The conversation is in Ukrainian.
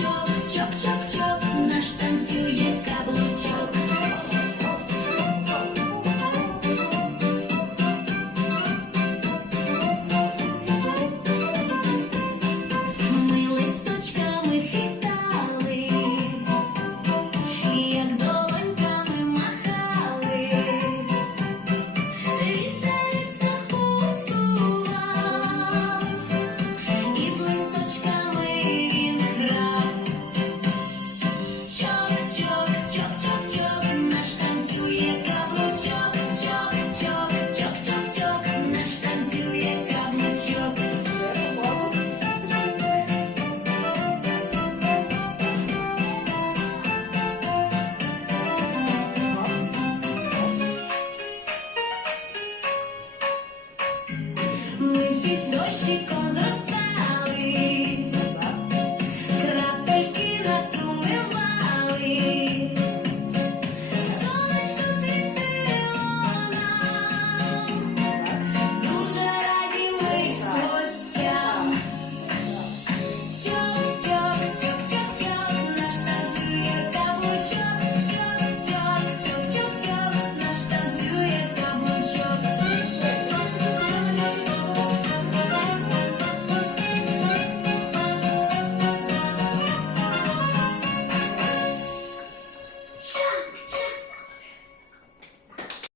каблучок, Чок, чок, чок, чок, наш танцює каблучок, чок, чок, чок, чок, наш танцює каблучок. Ми під дощиком